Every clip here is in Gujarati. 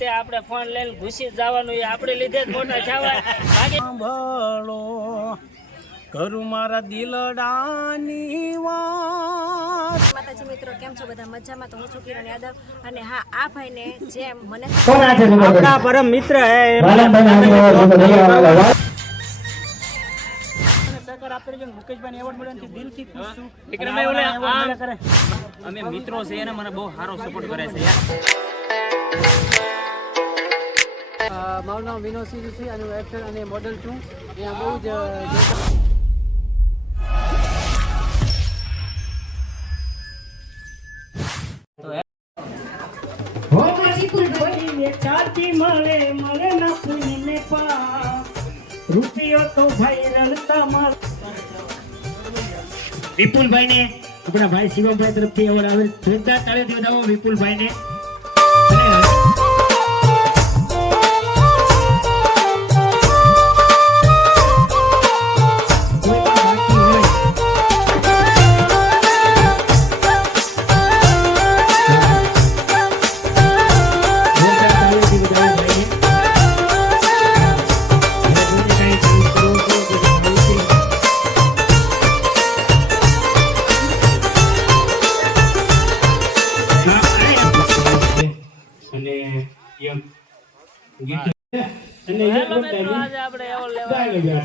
તે આપણે ફોન લઈને ઘૂસી જવાનું, એ આપણે લીધે જ મોટા થવાય. સાંભળો કરું મારા દિલડાની વાત. માતાજી મિત્રો, કેમ છો બધા? મજામાં? તો હું છું કિરણ યાદવ, અને હા, આ ભાઈને જેમ મને આપણા પરમ મિત્ર અમે મિત્રો છે એને મને બહુ સારો સપોર્ટ કરે છે. મારું નામ વિનોદ સિંહ છે અને હું એક્ટર અને મોડલ છું. અહીંયા બહુ જ રૂપિયો તો ભાઈ રણતા માર. વિપુલભાઈ ને આપણા ભાઈ શિવમભાઈ તરફથી એવોર્ડ આવે. જોરદાર તાળીઓથી વધાવો વિપુલભાઈ ને.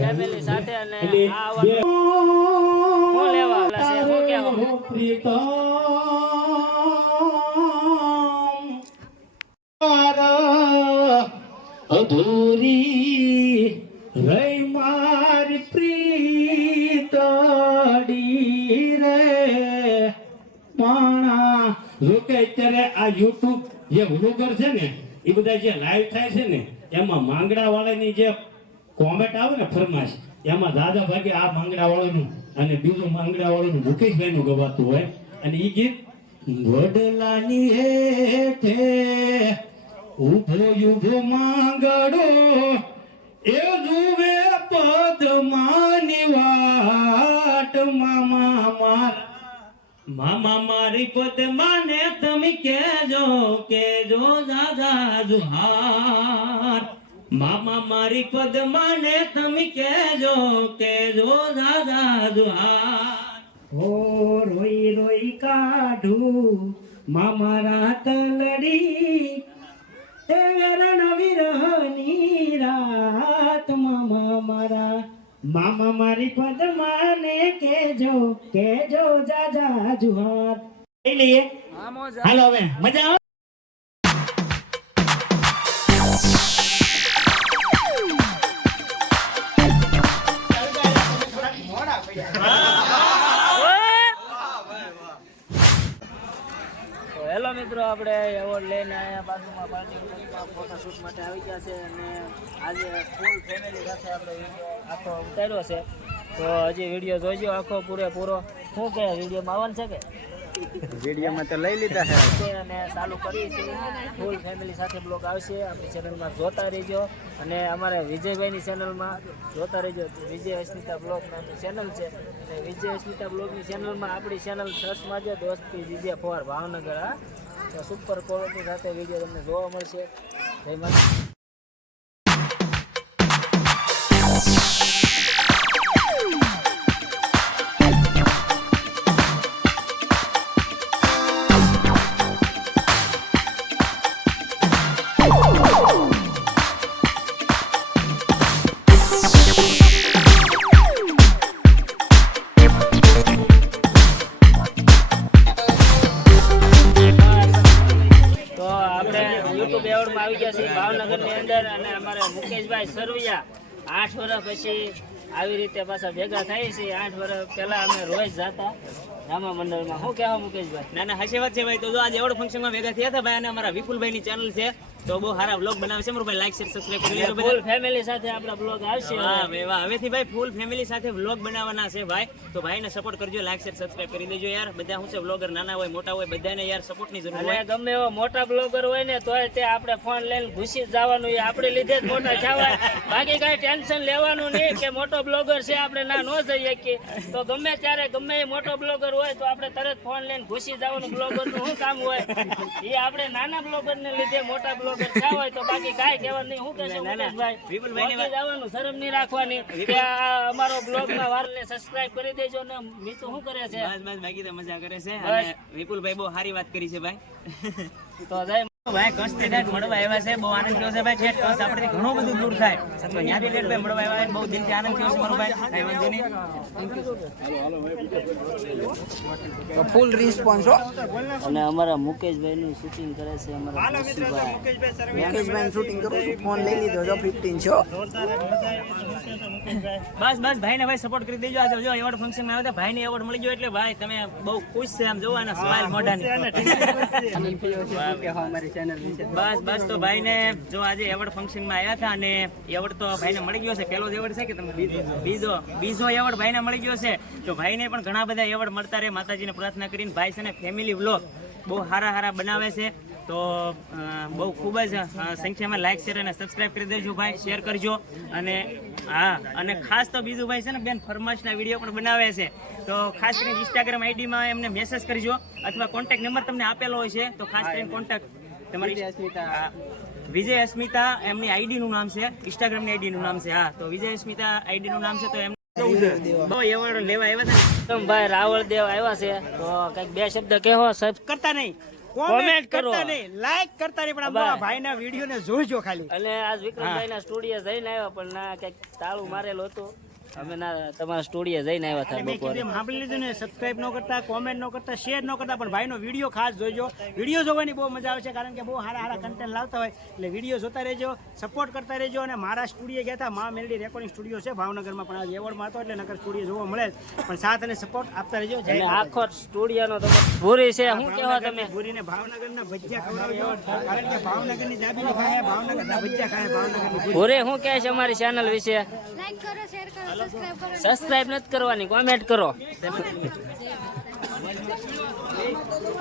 ફેમિલી સાથે અને અધૂરી રહી મારી પ્રીતડી રે માણા. જોકે અત્યારે આ યુટ્યુબ જે વ્લોગર છે ને, એ બધા જે લાઈવ થાય છે ને, એમાં માંગડા વાળાની જે કોમેન્ટ આવે ને ફરમાશ, એમાં દાદા ભાગે આ માંગડા વાળાનું અને બીજું માંગડા વાળાનું મુકેશભાઈ નું ગવાતું હોય. અને એ ગીત વડલાની હેઠે ઉભો ઉભો માંગડો એ જુએ પદમાની વાટ. મામા મારી પદમાને તમે કેજો દાદા જુહાર. મામા મારી પદમાને તમે કેજો દાદા જુહાર. હો રોઈ રોઈ કાઢું મામા રાત લડી એ વેરણ વિરહની રાત. મામા મારા મામા મારી પદમાને કેજો દાદા જુહાર. લઈ લઈએ. હાલો હવે મજા આવે. હેલો મિત્રો, આપણે એવોર્ડ લઈને અહીંયા બાજુમાં પાર્ટીમાં ફોટોશૂટ માટે આવી ગયા છે અને આજે ફૂલ ફેમિલી સાથે આપણે વિડીયો આખો ઉતાર્યો છે. તો હજી વિડીયો જોઈજો આખો પૂરેપૂરો. શું કહે, વિડીયોમાં આવવાનું છે કે વિડીયોમાં તો લઈ લીધા છે અને ચાલુ કરી છે. ફૂલ ફેમિલી સાથે બ્લોગ આવશે. આપણી ચેનલમાં જોતા રહેજો અને અમારે વિજયભાઈની ચેનલમાં જોતા રહેજો. વિજય અસ્મિતા બ્લોગ નામની ચેનલ છે. અને વિજય અસ્મિતા બ્લોગની ચેનલમાં આપણી ચેનલ સર્ચ મારજો, દોસ્તી વિજય ફોર ભાવનગર. હા, તો સુપર ક્વોલિટી સાથે વિડીયો તમને જોવા મળશે. જય માતા. આવી ગયા છે ભાવનગરની અંદર અને અમારે મુકેશભાઈ સરવૈયા 8 વર્ષ પછી આવી રીતે પાછા ભેગા થાય છે. 8 વર્ષ પહેલા અમે રોજ જતા રામા મંડળમાં. શું કહેવા મુકેશભાઈ? ના હાચી વાત છે ભાઈ. તો આજે એવોર્ડ ફંક્શનમાં ભેગા થયા હતા ભાઈ, અને અમારા વિપુલભાઈ ની ચેનલ છે તો બહુ સારા બ્લોગ બનાવે છે. ભાઈ લાઈક શેર સબસ્ક્રાઇબ કરી લેજો. ફૂલ ફેમિલી સાથે આપણા બ્લોગ આવશે. હા ભાઈ, હવેથી ભાઈ ફૂલ ફેમિલી સાથે બ્લોગ બનાવવાના છે ભાઈ. તો ભાઈને સપોર્ટ કરજો, લાઈક શેર સબસ્ક્રાઇબ કરી દેજો યાર. બધા હું છે બ્લોગર, નાના હોય મોટા હોય, બધાને યાર સપોર્ટ ની જરૂર હોય. ગમે એવો મોટા બ્લોગર હોય ને તોય તે આપણે ફોન લઈને ઘૂસી જવાનું, એ આપણે લીધે જ મોટા થવાય. બાકી કઈ ટેન્શન લેવાનું નહીં કે મોટો બ્લોગર છે આપણે ના ન જઈ શકીએ. તો ગમે ત્યારે ગમે એ મોટો બ્લોગર હોય તો આપણે તરત ફોન લઈને ઘૂસી જવાનું. બ્લોગર નું શું કામ હોય? એ આપણે નાના બ્લોગર ને લીધે મોટા બ્લોગર બ્લોગર થયા હોય તો બાકી કાંઈ કહેવાનું નહીં. શું કહેશો મુકેશભાઈ? વિપુલભાઈની વાત- વોકે જવાનું, શરમ નહીં રાખવાની કે આ અમારો બ્લોગમાં વારને સબસ્ક્રાઇબ કરી દેજો ને મીતુ શું કરે છે? બસ બસ બાકી તો મજા કરે છે. બસ. અને વિપુલભાઈ બહુ સારી વાત કરી છે ભાઈ. તો જય ભાઈ કચ્છથી ઠેઠ મળવા આવ્યા છે, બહુ આનંદ થયો છે ભાઈ. ઠેઠ કચ્છ આપણેથી ઘણું બધું દૂર થાય તો ત્યાંથી ઠેઠ ભાઈ મળવા આવ્યા છે. બહુ દિલથી આનંદ થયો છે મારો ભાઈ. કાંઈ વાંધો નહીં. તો ફૂલ રિસ્પોન્સ હો. અને અમારા મુકેશભાઈનું શૂટિંગ કરે છે અમારા મુકેશભાઈ શૂટિંગ કરું છું. ફોન લઈ લીધો જો 15 છો. બસ બસ ભાઈને ભાઈ સપોર્ટ કરી દેજો. આજે જો એવોર્ડ ફંક્શનમાં આવ્યા હતા, ભાઈને એવોર્ડ મળી ગયો એટલે ભાઈ તમે બહુ ખુશ છે આમ જોવાના સ્માઈલ મોઢાની. બસ બસ તો ભાઈને જો આજે એવોર્ડ ફંક્શનમાં આવ્યા હતા અને એવોર્ડ તો ભાઈને મળી ગયો છે. પહેલો જ એવોર્ડ છે કે તમે બીજો એવોર્ડ ભાઈને મળી ગયો છે. તો ભાઈને પણ ઘણા બધા એવોર્ડ મળતા રહે માતાજીને પ્રાર્થના કરીને. ભાઈ છે ને ફેમિલી વ્લોગ બહુ સારા બનાવે છે. તો બહુ ખૂબ જ સંખ્યામાં લાઈક શેર અને સબસ્ક્રાઇબ કરી દેજો ભાઈ, શેર કરજો. અને હા, અને ખાસ તો બીજું ભાઈ છે ને બેન ફરમાશના વિડીયો પણ બનાવે છે. તો ખાસ કરીને ઇન્સ્ટાગ્રામ આઈડીમાં એમને મેસેજ કરજો અથવા કોન્ટેક્ટ નંબર તમને આપેલો હોય છે તો ખાસ કરીને કોન્ટેક્ટ તમારી વિજય અસ્મિતા એમની આઈડીનું નામ છે, ઇન્સ્ટાગ્રામની આઈડીનું નામ છે. હા, તો વિજય અસ્મિતા આઈડીનું નામ છે. તો એમ બહુ એવોર્ડ લેવા આવ્યા છે ને ભાઈ રાવળ દેવ આવ્યા છે તો કઈક બે શબ્દ કહેવો સાહેબ. કરતા નહીં, કોમેન્ટ કરો, નહીં, લાઈક કરતા નહીં, પણ આ ભાઈના વિડીયોને જોજો ખાલી. અને આજ વિક્રમભાઈના સ્ટુડિયો જઈને આવ્યા પણ ના કઈક તાળું મારેલું હતું. અમે ના તમારા સ્ટુડિયો જઈને આવ્યા હતા મેં બપોરે. કીધું એમ સાંભળી લીધું ને, સબસ્ક્રાઇબ ન કરતા, કોમેન્ટ ન કરતા, શેર ન કરતા, પણ ભાઈનો વિડીયો ખાસ જોજો. વિડીયો જોવાની બહુ મજા આવે છે કારણ કે બહુ સારા કન્ટેન્ટ લાવતા હોય એટલે વિડીયો જોતા રહેજો, સપોર્ટ કરતા રહેજો. અને મારા સ્ટુડિયો ગયા હતા, મા મેલડી રેકોર્ડિંગ સ્ટુડિયો છે ભાવનગરમાં, પણ આજે એવોર્ડમાં હતો એટલે નગર સ્ટુડિયો જોવા મળે જ. પણ સાથ અને સપોર્ટ આપતા રહેજો. જય અને આખો સ્ટુડિયોનો તમે પૂરી છે શું કહેવા તમે? ભૂરીને ભાવનગરના ભજીયા ખવડાવજો કારણ કે ભાવનગરની દાબીની ખાય, ભાવનગરના ભજીયા ખાય, ભાવનગરની પૂરી શું કહે છે અમારી ચેનલ વિશે? લાઈક કરો, શેર કરો, સબસ્ક્રાઇબ કરો. સબસ્ક્રાઇબ નથી કરવાની, કોમેન્ટ કરો.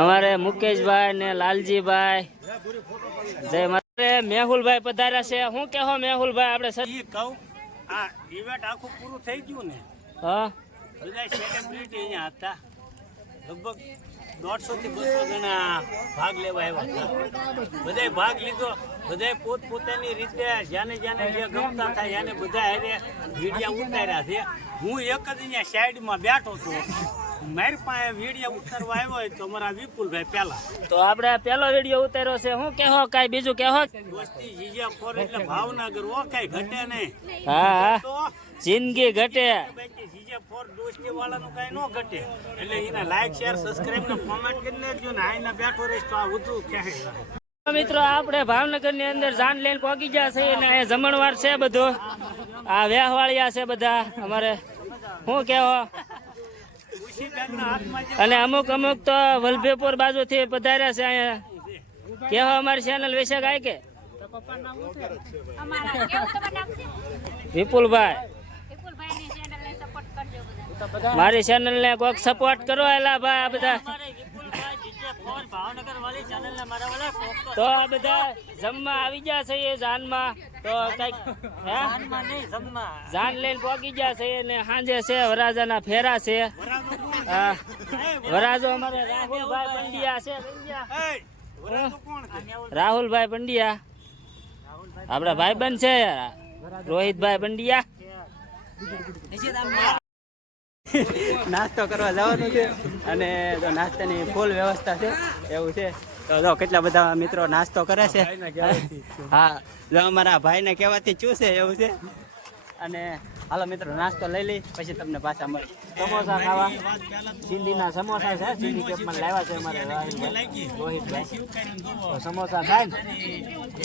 અમારે મુકેશભાઈ ને લાલજીભાઈ જય મારે મેહુલભાઈ પધાર્યા છે. શું કહો મેહુલભાઈ? આપણે કહું આ ઇવેન્ટ આખું પૂરું થઈ ગયું ને, હા બધા સેલિબ્રિટી અહીંયા હતા. લગભગ 150 થી 200 જણા ભાગ લેવા આવ્યા હતા. બધાએ ભાગ લીધો. બધાએ પોતપોતાની રીતે જ્યાને જે ગમતા હતા એને બધા હારે વિડીયા ઉતાર્યા છે. હું એક જ અહીંયા સાઈડમાં બેઠો હતો. મારી પાસે વિડીયા ઉતારવા આવ્યો હોય તો મારા વિપુલભાઈ પહેલા. તો આપણે પેલો વિડીયો ઉતાર્યો છે. શું કહો? કાંઈ બીજું કહો? દોસ્તી જીજ્યા ફોર એટલે ભાવનગર ઓ કઈ ઘટે નહીં. હા હા, તો જિંદગી ઘટે. જીજે ફોર દોસ્તી વાળાનું કઈ ન ઘટે એટલે એને લાઈક શેર સબસ્ક્રાઇબ ને કોમેન્ટ કરી લેજો ને. આઈને બેઠો રહીશ તો આ વધુ ક્યાંય મિત્રો આપણે ભાવનગર ની અંદર જાન લઈને પહોંચી ગયા છે અને અહીંયા જમણવાર છે બધું. આ વેહવાળિયા છે બધા અમારે. શું કહેવો? અને અમુક તો વલભીપુર બાજુથી પધાર્યા છે અહીંયા. કહેવો અમારી ચેનલ વિશે કાંઈ કે? અમારા કેવું તમારું નામ છે? વિપુલભાઈ. વિપુલભાઈની ચેનલને સપોર્ટ કરજો બધા. મારી ચેનલ ને કોઈક સપોર્ટ કરો. એલા ભાઈ આ બધા તો આ બધા જમવા આવી ગયા છે એ જાનમાં. તો કઈક જાન લઈને પહોંચી ગયા છે ને સાંજે છે વરાજાના ફેરા છે. હા, વરાજો અમારે રાહુલભાઈ પંડ્યા છે. રાહુલભાઈ પંડ્યા આપડા ભાઈબંધ છે રોહિતભાઈ પંડ્યા. નાસ્તો કરવા જવાનું છે અને તો નાસ્તાની ફૂલ વ્યવસ્થા છે એવું છે. તો જો કેટલા બધા મિત્રો નાસ્તો કરે છે. હા, જો અમારા ભાઈને કહેવાથી ચૂસે એવું છે. અને હાલો મિત્રો નાસ્તો લઈ લઈ પછી તમને પાછા મળી. સમોસા ખાવા, સિંધીના સમોસા છે. સિંધી કેપમાં લાવ્યા છે અમારે રોહિતભાઈ. તો સમોસા ખાય ને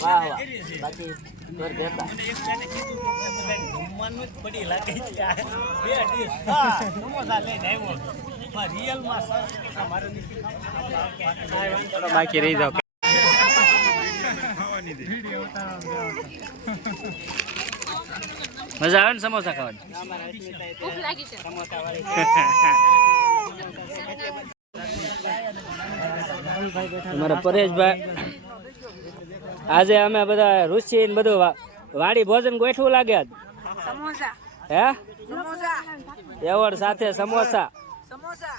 વાહ વાહ, બાકી ઘર દેતા. બાકી રહી જાવ. મજા આવે ને સમોસા ખાવાની? ભૂખ લાગી છે. અમારા પરેશભાઈ આજે અમે બધા રુચિ ને બધું વાડી ભોજન ગોઠવું લાગે. સમોસા. હે સમોસા. એવોર્ડ સાથે સમોસા. સમોસા.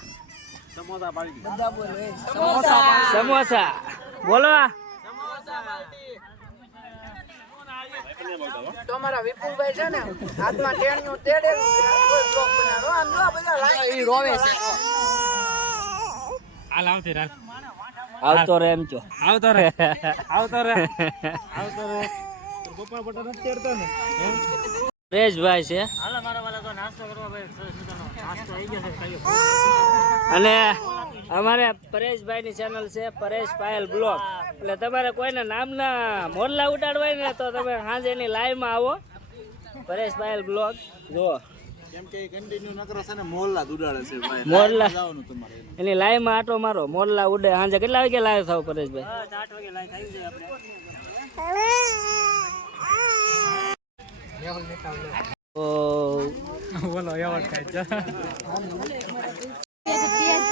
સમોસા બોલો. તો અમારા વિપુલભાઈ છે ને હાથમાં ટેણીઓ તેડેલું છે. કોઈ બ્લોગ બનાવ્યો આમ જો બધા લાઈક રોવે છે. આવતો રે એમ છો પરેશભાઈ છે અને અમારે પરેશભાઈ ની ચેનલ છે પરેશ પાયલ બ્લોગ. એટલે તમારે કોઈને નામના મોરલા ઉડાડવાય ને તો તમે સાંજે એની લાઈવ માં આવો પરેશ પાયલ બ્લોગ જુઓ. મોરલા એની લાઈવ માં આટો મારો મોરલા ઉડે. સાંજે કેટલા વાગે લાઈવ થાવ પરેશભાઈ? 8 વાગે લાઈવ થઈ જાય આપણે.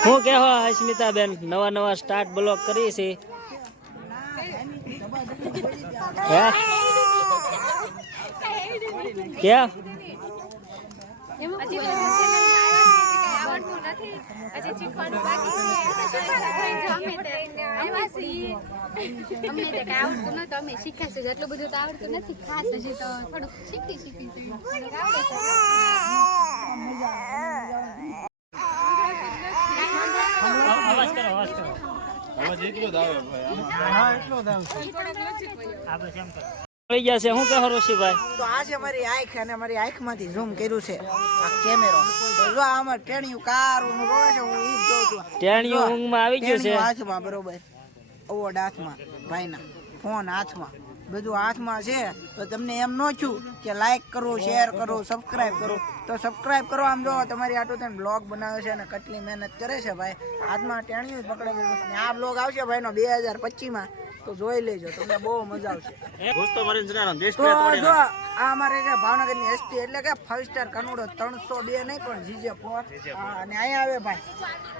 શું કહો અસ્મિતાબેન, નવા નવા સ્ટાર્ટ બ્લોગ કરી છે ક્યાં અમે શીખાશું એટલું બધું તો આવડતું નથી ખાસ હજી તો થોડુંક શીખી મળી ગયા છે. શું કહો ઋષિભાઈ? તો આ છે મારી આંખ અને મારી આંખમાંથી ઝૂમ કર્યું છે આ કેમેરો. તો જો આમાં ટેણીયું કારું રોવે છે, હું ઈ જ જોઉં છું. ટેણીયું ઊંઘમાં આવી ગયું છે. ટેણીયું હાથમાં બરોબર, અવોર્ડ હાથમાં, ભાઈના ફોન હાથમાં, બધું હાથમાં છે. તો તમને એમ ન થયું કે લાઈક કરો, શેર કરો, સબસ્ક્રાઇબ કરો, તો સબસ્ક્રાઇબ કરો. આમ જો તમારી આટો તેને બ્લોગ બનાવે છે અને કેટલી મહેનત કરે છે ભાઈ. હાથમાં ટેણીયું પકડેલું છે. આ બ્લોગ આવશે ભાઈનો 2025 તો જોઈ લેજો, તમને બહુ મજા આવશે. તો જો આ અમારે છે ભાવનગરની એસટી એટલે કે 5 સ્ટાર કનોડો 302 નહીં પણ જીજે 4 અને અહીંયા આવે ભાઈ.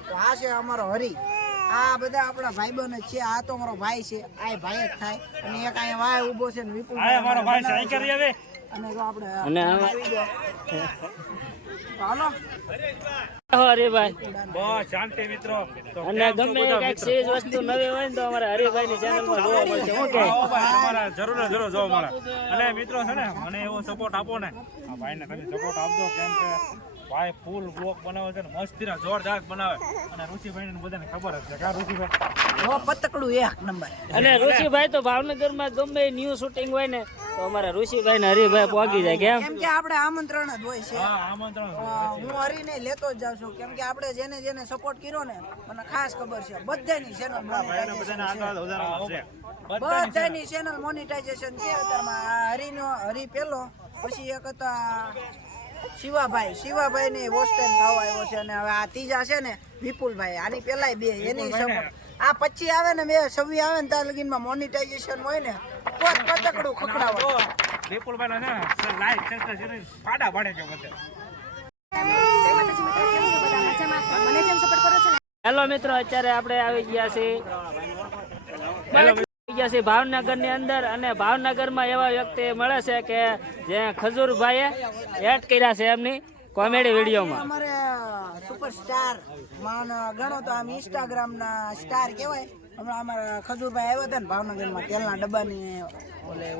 તો આ છે અમારો હરી. આ બધા આપણા ભાઈબંધ જ છે. આ તો અમારો ભાઈ છે, આ ભાઈ જ થાય. અને એક અહીંયા વાય ઊભો છે ને વિપુલ અમારો ભાઈ છે. અને જો આપણે અને હાલો હરિભાઈ શાંતિ મિત્રો. અને ગમે કઈક ચીજ વસ્તુ નવી હોય ને તો અમારે હરિભાઈ ની ચેનલ માં જોવા મળશે. શું કે જરૂર જોવા મળે. અને મિત્રો છે ને મને એવો સપોર્ટ આપો ને, આ ભાઈને તમે સપોર્ટ આપજો. કેમ કે ભાઈ ફૂલ બ્લોગ બનાવે છે ને મસ્તીના જોરદાર બનાવે. અને ઋષિભાઈ ને બધાને ખબર જ છે કે ઋષિભાઈ પતકડું 1 નંબર. અને ઋષિભાઈ તો ભાવનગર માં ગમે ન્યુ શૂટિંગ હોય ને તો અમારા ઋષિભાઈ ને હરિભાઈ પહોંચી જાય. કેમ કે આપણે આમંત્રણ જ હોય છે. આમંત્રણ હું હરીને લેતો જ જાઉં છું. કેમ કે આપણે જેને સપોર્ટ કર્યો ને મને ખાસ ખબર છે બધાની ચેનલ બધાની ચેનલ મોનેટાઇઝેશન છે અત્યારમાં. હરી પેલો, પછી એક હતા શિવાભાઈ ની વોચ ટાઈમ થવા આવ્યો છે. અને હવે આ ત્રીજા છે ને વિપુલભાઈ, આની પેલા 2 એની સપોર્ટ. આ પછી આવે ને 26 આવે ને ત્યાં લગીનમાં મોનેટાઇઝેશન હોય ને તો જ પતકડું ખખડાવવાનું. વિપુલભાઈ ને લાઈક ચર્ચા પાડા પાડે છે બધે. હેલો મિત્રો, અત્યારે આપણે આવી ગયા છીએ ભાવનગર ની અંદર. અને ભાવનગર માં એવા વ્યક્તિ મળે છે કે જે ખજૂરભાઈએ એડ કર્યા છે એમની કોમેડી વિડીયોમાં. અમારે સુપરસ્ટાર માન ગણો તો આમ ઇન્સ્ટાગ્રામ ના સ્ટાર કહેવાય. હમણાં અમારા ખજૂરભાઈ આવ્યા હતા ને ભાવનગરમાં તેલના ડબ્બાની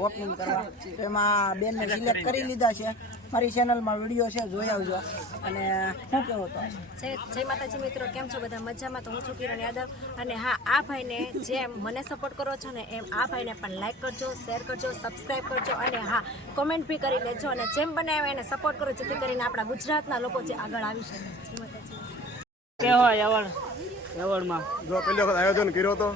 ઓપનિંગ કરવા. તો એમાં બેનને સિલેક્ટ કરી લીધા છે. મારી ચેનલમાં વિડીયો છે, જોઈ આવજો. અને શું કહેવો તો જય માતાજી મિત્રો, કેમ છો બધા? મજામાં. તો હું છું કિરણ યાદવ. અને હા, આ ભાઈને જેમ મને સપોર્ટ કરો છો ને એમ આ ભાઈને પણ લાઈક કરજો, શેર કરજો, સબસ્ક્રાઈબ કરજો. અને હા, કોમેન્ટ બી કરી લેજો. અને જેમ બને એમ એને સપોર્ટ કરો, જેથી કરીને આપણા ગુજરાતના લોકો જે આગળ આવી શકે. જય માતાજી. કેવો એવોર્ડમાં જો પહેલી વખત આયોજન કર્યો હતો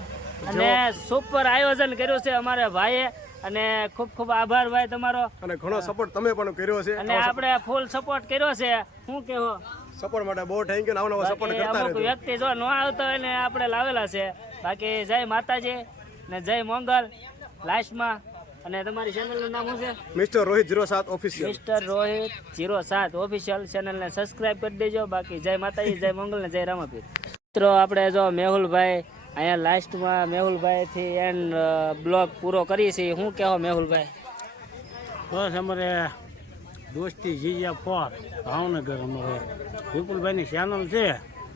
અને સુપર આયોજન કર્યું છે અમારે ભાઈએ. અને ખૂબ ખૂબ આભાર ભાઈ તમારો. અને ઘણો સપોર્ટ તમે પણ કર્યો છે. અને આપણે ફૂલ સપોર્ટ કર્યો છે. શું કેવો સપોર્ટ માટે બહુ થેન્ક યુ. નવા સપોર્ટ કરતા અમુક વ્યક્તિ જો ન આવતો હોય ને આપણે લાવેલા છે. બાકી જય માતાજી ને જય મંગલ લાસ્ટમાં. અને તમારી ચેનલનું નામ શું છે? Mister Rohit 07 official. Mister Rohit 07 official ચેનલને સબસ્ક્રાઇબ કરી દેજો. બાકી જય માતાજી, જય મંગલ ને જય રામાપીર. મિત્રો આપણે જો મેહુલભાઈ અહીંયા લાસ્ટમાં મેહુલભાઈ થી એન્ડ બ્લોગ પૂરો કરી છે. શું કહેવો મેહુલભાઈ? બસ અમારે દોસ્તી જીજ્યા 4 ભાવનગર અમારે વિપુલભાઈની ચેનલ છે.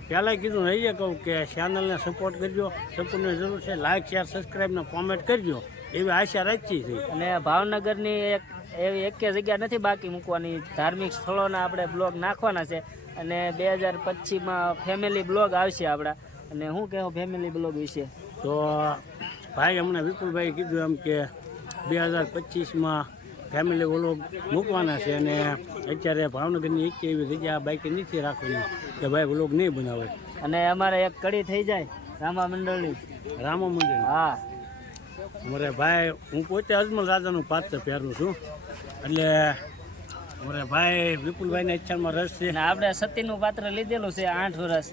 પહેલાં કીધું રહીએ કહું કે ચેનલને સપોર્ટ કરજો. સપોર્ટની જરૂર છે. લાઇક શેર સબસ્ક્રાઈબ ને કોમેન્ટ કરજો એવી આશા રાખીએ છીએ. અને ભાવનગરની એક એવી એક જગ્યા નથી બાકી મૂકવાની. ધાર્મિક સ્થળોના આપણે બ્લોગ નાખવાના છે અને 2025માં ફેમિલી બ્લોગ આવશે આપણા. અને શું કહેવો ફેમિલી બ્લોગ વિશે? તો ભાઈ હમણાં વિપુલભાઈ કીધું એમ કે 2025માં ફેમિલી વ્લોગ મૂકવાના છે અને અત્યારે ભાવનગરની એક એવી જગ્યા બાકી નથી રાખવાની કે ભાઈ વ્લોગ નહીં બનાવે. અને અમારે એક કડી થઈ જાય રામા મંડળની. રામા મંદિર હા, અમારે ભાઈ હું પોતે અજમલ રાજાનું પાત્ર પહેરું છું એટલે અમારે ભાઈ વિપુલભાઈને ઈચ્છામાં રસ છે. અને આપણે સતીનું પાત્ર લીધેલું છે 8 વર્ષ.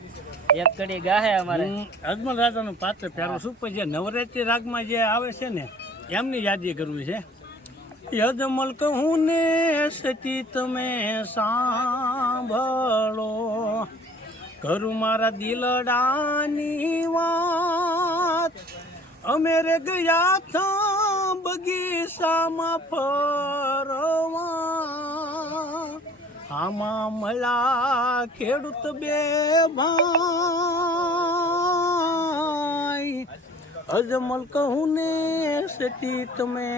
એક કડી ગાહે અમારે. હું અજમલ રાજાનું પાત્ર પહેરું છું પણ જે નવરાત્રી રાગમાં જે આવે છે ને એમની યાદી કરવી છે. યજમલ કહું ને સતી તમે સાંભળો, કરું મારા દિલડાની વાત. અમે રે ગયા થા બગીચામાં ફરવા, આમાં મળ્યા ખેડૂત બે ભાઈ. અજમલ કહું ને સતી તમે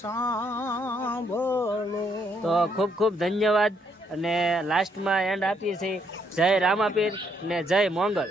સાંભળો. તો ખૂબ ખૂબ ધન્યવાદ. અને લાસ્ટમાં એન્ડ આપીએ છીએ જય રામાપીર ને જય મોંગલ.